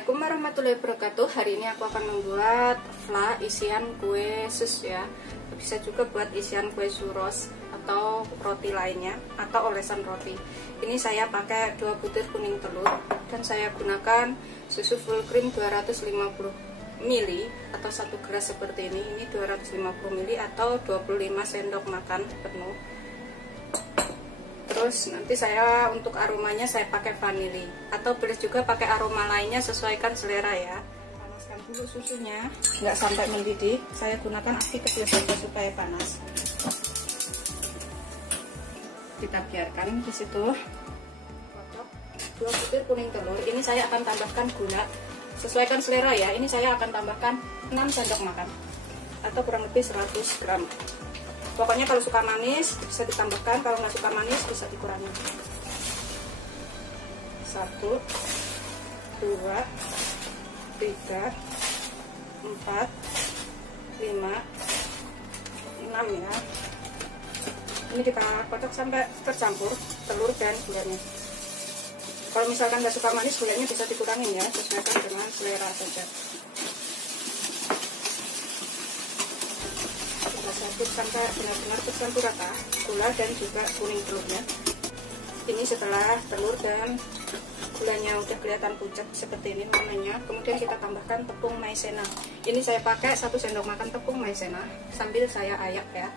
Assalamualaikum warahmatullahi wabarakatuh. Hari ini aku akan membuat fla isian kue sus ya. Bisa juga buat isian kue churros atau roti lainnya atau olesan roti. Ini saya pakai 2 butir kuning telur dan saya gunakan susu full cream 250 ml atau 1 gelas seperti ini. Ini 250 ml atau 25 sendok makan penuh. Terus nanti saya untuk aromanya saya pakai vanili atau boleh juga pakai aroma lainnya, sesuaikan selera ya. Panaskan dulu susunya, nggak sampai mendidih. Saya gunakan api kecil saja supaya panas. Kita biarkan di situ. Kocok 2 butir kuning telur. Ini saya akan tambahkan gula, sesuaikan selera ya. Ini saya akan tambahkan 6 sendok makan atau kurang lebih 100 gram. Pokoknya kalau suka manis bisa ditambahkan, kalau nggak suka manis bisa dikurangi. 1, 2, 3, 4, 5, 6 ya. Ini kita kocok sampai tercampur telur dan gulanya. Kalau misalkan nggak suka manis, gulanya bisa dikurangin ya, sesuaikan dengan selera saja. Sampai benar-benar tercampur rata gula dan juga kuning telurnya. Ini setelah telur dan gulanya udah kelihatan pucat seperti ini warnanya, kemudian kita tambahkan tepung maizena. Ini saya pakai 1 sendok makan tepung maizena sambil saya ayak ya,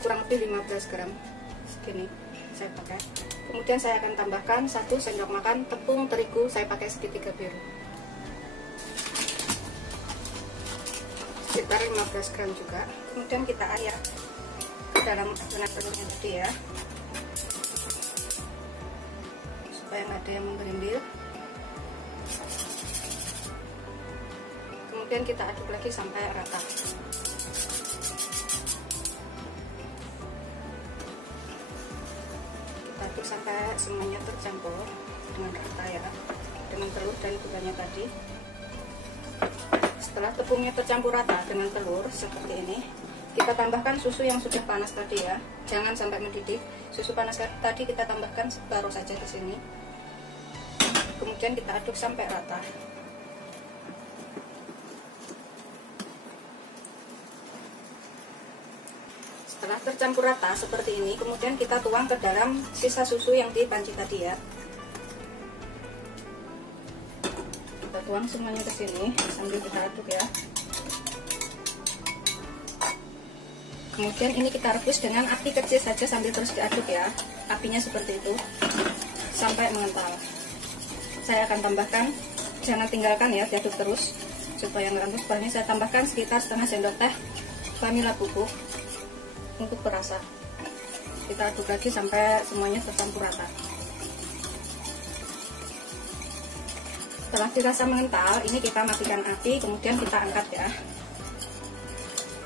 kurang lebih 15 gram segini saya pakai. Kemudian saya akan tambahkan 1 sendok makan tepung terigu, saya pakai segitiga biru sekitar 15 gram juga. Kemudian kita ayak ke dalam adonan telurnya tadi ya, supaya nggak ada yang menggerindil. Kemudian kita aduk lagi sampai rata. Kita aduk sampai semuanya tercampur dengan rata ya, dengan telur dan gulanya tadi. Setelah tepungnya tercampur rata dengan telur seperti ini, kita tambahkan susu yang sudah panas tadi ya. Jangan sampai mendidih. Susu panas tadi kita tambahkan separuh saja di sini. Kemudian kita aduk sampai rata. Setelah tercampur rata seperti ini, kemudian kita tuang ke dalam sisa susu yang di panci tadi ya. Kita tuang semuanya ke sini sambil kita aduk ya. Kemudian ini kita rebus dengan api kecil saja sambil terus diaduk ya. Apinya seperti itu sampai mengental. Saya akan tambahkan, jangan tinggalkan ya, diaduk terus supaya nggak lembut. Bahannya saya tambahkan sekitar setengah sendok teh vanila bubuk untuk perasa. Kita aduk lagi sampai semuanya tercampur rata. Setelah dirasa mengental, ini kita matikan api, kemudian kita angkat ya.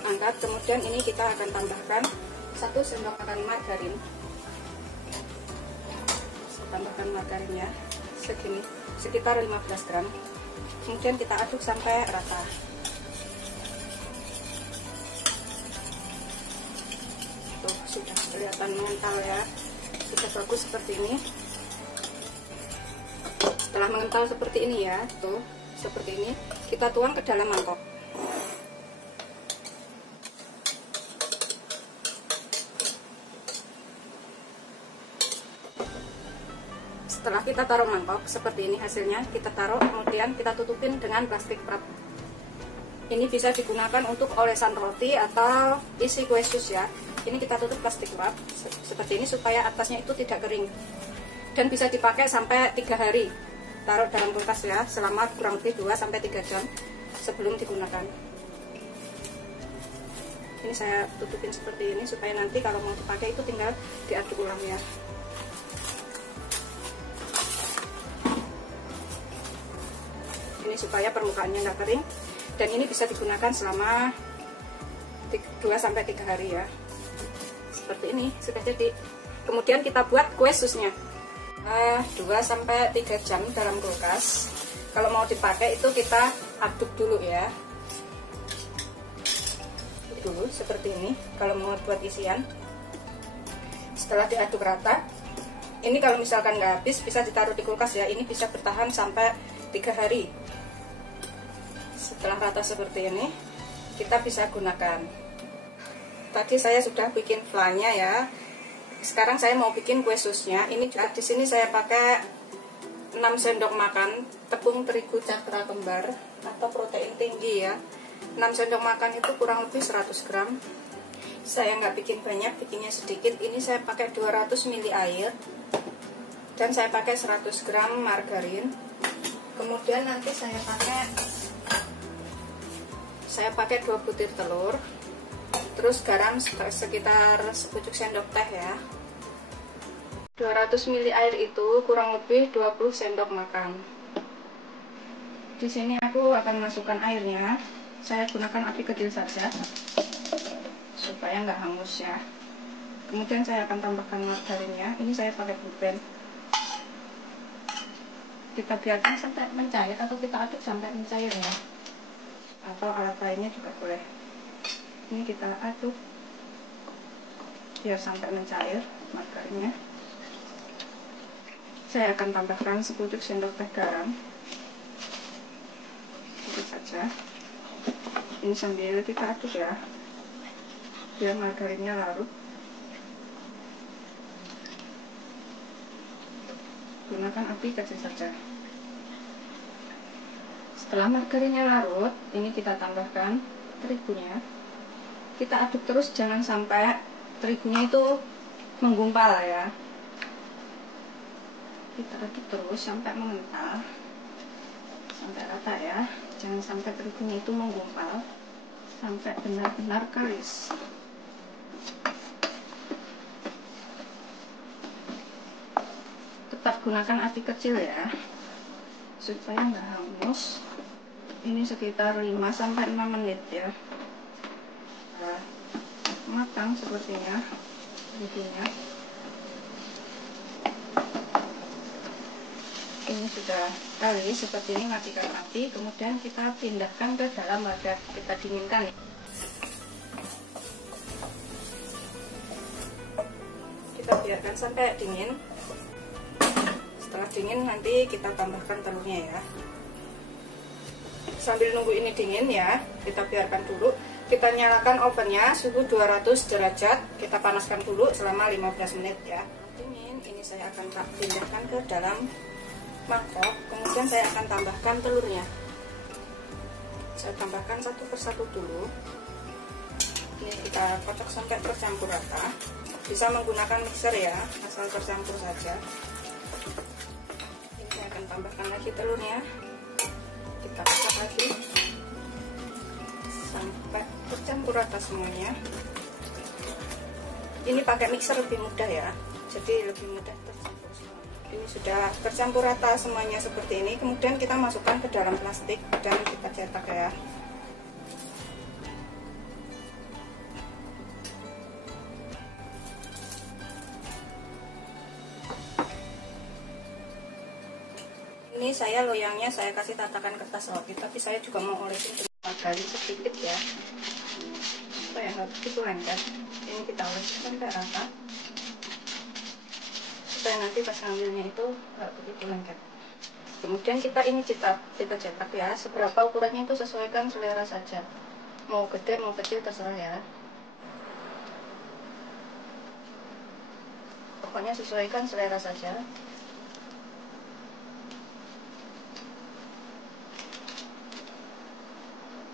Angkat, kemudian ini kita akan tambahkan 1 sendok makan margarin. Saya tambahkan margarinnya segini, sekitar 15 gram. Kemudian kita aduk sampai rata. Tuh, sudah kelihatan mengental ya. Sudah bagus seperti ini. Setelah mengental seperti ini ya, tuh seperti ini, kita tuang ke dalam mangkok. Setelah kita taruh mangkok seperti ini hasilnya, kita taruh, kemudian kita tutupin dengan plastik wrap. Ini bisa digunakan untuk olesan roti atau isi kue sus ya. Ini kita tutup plastik wrap seperti ini supaya atasnya itu tidak kering, dan bisa dipakai sampai 3 hari. Taruh dalam kulkas ya, selama kurang lebih 2-3 jam sebelum digunakan. Ini saya tutupin seperti ini supaya nanti kalau mau dipakai itu tinggal diaduk ulang ya. Ini supaya permukaannya nggak kering, dan ini bisa digunakan selama 2-3 hari ya. Seperti ini sudah jadi. Kemudian kita buat kue susnya. 2-3 jam dalam kulkas. Kalau mau dipakai itu kita aduk dulu ya, dulu seperti ini kalau mau buat isian. Setelah diaduk rata, ini kalau misalkan nggak habis bisa ditaruh di kulkas ya. Ini bisa bertahan sampai 3 hari Setelah rata seperti ini, kita bisa gunakan. Tadi saya sudah bikin flannya ya. Sekarang saya mau bikin kue susnya. Ini juga di sini saya pakai 6 sendok makan tepung terigu cakra kembar atau protein tinggi ya. 6 sendok makan itu kurang lebih 100 gram. Saya nggak bikin banyak, bikinnya sedikit. Ini saya pakai 200 ml air dan saya pakai 100 gram margarin. Kemudian nanti saya pakai 2 butir telur, terus garam sekitar sepucuk sendok teh ya. 200 ml air itu kurang lebih 20 sendok makan. Di sini aku akan masukkan airnya. Saya gunakan api kecil saja supaya nggak hangus ya. Kemudian saya akan tambahkan margarinnya. Ini saya pakai blue. Kita biarkan sampai mencair atau kita aduk sampai mencair ya, atau alat lainnya juga boleh. Ini kita aduk biar sampai mencair margarinnya. Saya akan tambahkan sepucuk sendok teh garam, sedikit saja. Ini sambil kita aduk ya, biar margarinnya larut. Gunakan api kecil saja. Setelah margarinnya larut, ini kita tambahkan terigunya. Kita aduk terus, jangan sampai terigunya itu menggumpal ya. Kita aduk terus sampai mengental, sampai rata ya. Jangan sampai terigunya itu menggumpal, sampai benar-benar kalis. Tetap gunakan api kecil ya, supaya nggak hangus. Ini sekitar 5-6 menit ya. Nah, matang sepertinya terigunya. Ini sudah kali seperti ini, matikan api. Kemudian kita pindahkan ke dalam wadah kita dinginkan. Kita biarkan sampai dingin. Setelah dingin nanti kita tambahkan telurnya ya. Sambil nunggu ini dingin ya, kita biarkan dulu. Kita nyalakan ovennya suhu 200 derajat. Kita panaskan dulu selama 15 menit ya. Dingin, ini saya akan pindahkan ke dalam mangkok. Kemudian saya akan tambahkan telurnya. Saya tambahkan satu persatu dulu. Ini kita kocok sampai tercampur rata. Bisa menggunakan mixer ya, asal tercampur saja. Saya akan tambahkan lagi telurnya, kita kocok lagi sampai tercampur rata semuanya. Ini pakai mixer lebih mudah ya, jadi lebih mudah tercampur semua. Ini sudah tercampur rata semuanya seperti ini. Kemudian kita masukkan ke dalam plastik dan kita cetak ya. Ini saya loyangnya saya kasih tatakan kertas roti, tapi saya juga mau olesin dengan margarin sedikit ya, supaya nggak begitu lengket. Ini kita olesin sampai rata, supaya nanti pas ngambilnya itu nggak begitu lengket. Kemudian kita cetak ya, seberapa ukurannya itu sesuaikan selera saja, mau gede mau kecil terserah ya. Pokoknya sesuaikan selera saja.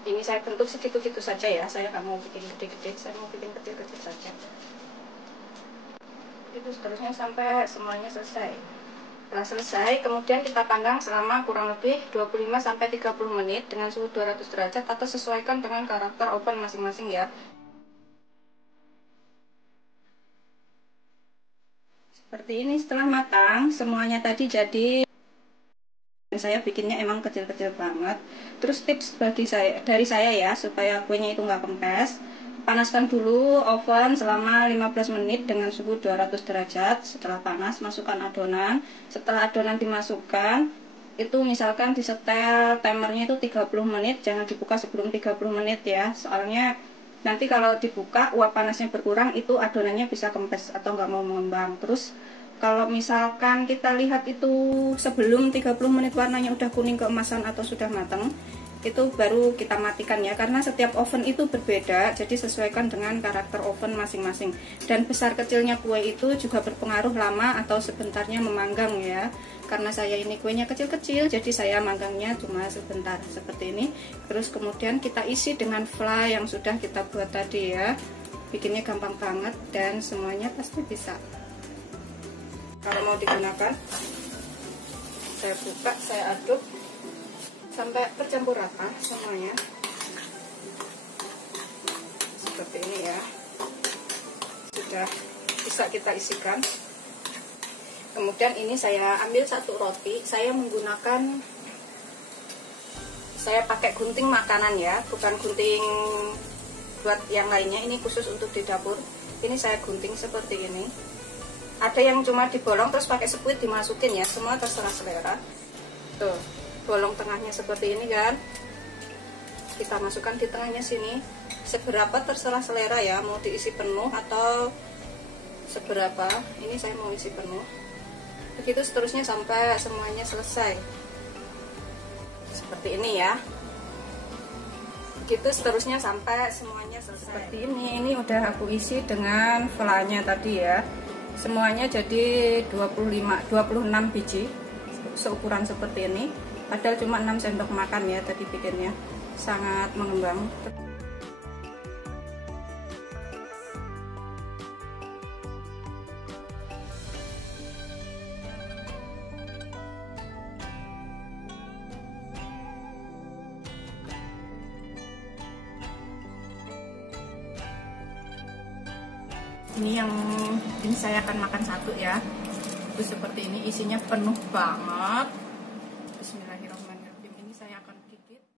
Ini saya bentuk segitu-gitu saja ya, saya nggak mau bikin gede-gede, saya mau bikin kecil-kecil saja. Itu seterusnya sampai semuanya selesai. Setelah selesai, kemudian kita panggang selama kurang lebih 25-30 menit dengan suhu 200 derajat atau sesuaikan dengan karakter oven masing-masing ya. Seperti ini setelah matang, semuanya tadi jadi. Saya bikinnya emang kecil-kecil banget. Terus tips dari saya ya, supaya kuenya itu nggak kempes, panaskan dulu oven selama 15 menit dengan suhu 200 derajat. Setelah panas, masukkan adonan. Setelah adonan dimasukkan, itu misalkan disetel timernya itu 30 menit, jangan dibuka sebelum 30 menit ya. Soalnya nanti kalau dibuka uap panasnya berkurang, itu adonannya bisa kempes atau nggak mau mengembang. Terus kalau misalkan kita lihat itu sebelum 30 menit warnanya udah kuning keemasan atau sudah matang, itu baru kita matikan ya, karena setiap oven itu berbeda, jadi sesuaikan dengan karakter oven masing-masing. Dan besar kecilnya kue itu juga berpengaruh lama atau sebentarnya memanggang ya. Karena saya ini kuenya kecil-kecil, jadi saya manggangnya cuma sebentar seperti ini. Terus kemudian kita isi dengan fly yang sudah kita buat tadi ya. Bikinnya gampang banget dan semuanya pasti bisa. Kalau mau digunakan, saya buka, saya aduk sampai bercampur rata semuanya seperti ini ya. Sudah bisa kita isikan. Kemudian ini saya ambil satu roti, saya pakai gunting makanan ya, bukan gunting buat yang lainnya, ini khusus untuk di dapur. Ini saya gunting seperti ini. Ada yang cuma dibolong terus pakai sekuit dimasukin ya, semua terserah selera. Tuh, bolong tengahnya seperti ini kan, kita masukkan di tengahnya sini. Seberapa terserah selera ya, mau diisi penuh atau seberapa. Ini saya mau isi penuh. Begitu seterusnya sampai semuanya selesai seperti ini ya. Begitu seterusnya sampai semuanya selesai seperti ini udah aku isi dengan flanya tadi ya. Semuanya jadi 26 biji seukuran seperti ini. Padahal cuma 6 sendok makan ya tadi bikinnya, sangat mengembang. Ini saya akan makan satu ya. Itu seperti ini, isinya penuh banget. Bismillahirrahmanirrahim. Ini saya akan gigit.